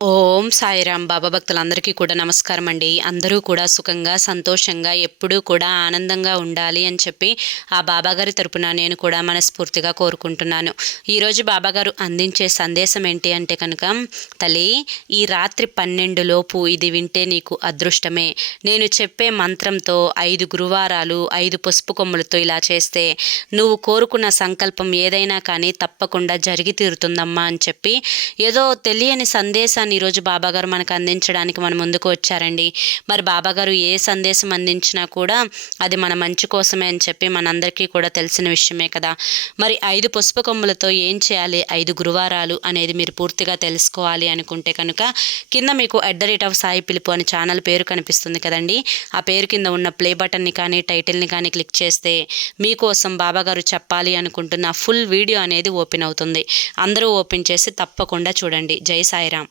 ఓం సాయిరాం బాబా భక్తులందరికీ కూడా నమస్కారం అండి. అందరూ కూడా సుఖంగా సంతోషంగా ఎప్పుడూ కూడా ఆనందంగా ఉండాలి అని చెప్పి ఆ బాబాగారి తరపున నేను కూడా మనస్ఫూర్తిగా కోరుకుంటున్నాను. ఈరోజు బాబాగారు అందించే సందేశం ఏంటి అంటే కనుక, తల్లి ఈ రాత్రి 12 లోపు ఇది వింటే నీకు అదృష్టమే. నేను చెప్పే మంత్రంతో 5 గురువారాలు 5 పసుపు కొమ్ములతో ఇలా చేస్తే నువ్వు కోరుకున్న సంకల్పం ఏదైనా కానీ తప్పకుండా జరిగి తీరుతుందమ్మా అని చెప్పి ఏదో తెలియని సందేశాన్ని ఈరోజు బాబాగారు మనకు అందించడానికి మన ముందుకు వచ్చారండి. మరి బాబాగారు ఏ సందేశం అందించినా కూడా అది మన మంచి కోసమే అని చెప్పి మనందరికీ కూడా తెలిసిన విషయమే కదా. మరి 5 పసుపు కొమ్ములతో ఏం చేయాలి, 5 గురువారాలు అనేది మీరు పూర్తిగా తెలుసుకోవాలి అనుకుంటే కనుక కింద మీకు @సాయి పిలుపు అని ఛానల్ పేరు కనిపిస్తుంది కదండి. ఆ పేరు కింద ఉన్న ప్లే బటన్ని కానీ టైటిల్ని కానీ క్లిక్ చేస్తే మీకోసం బాబాగారు చెప్పాలి అనుకుంటున్న ఫుల్ వీడియో అనేది ఓపెన్ అవుతుంది. అందరూ ఓపెన్ చేసి తప్పకుండా చూడండి. జై సాయిరాం.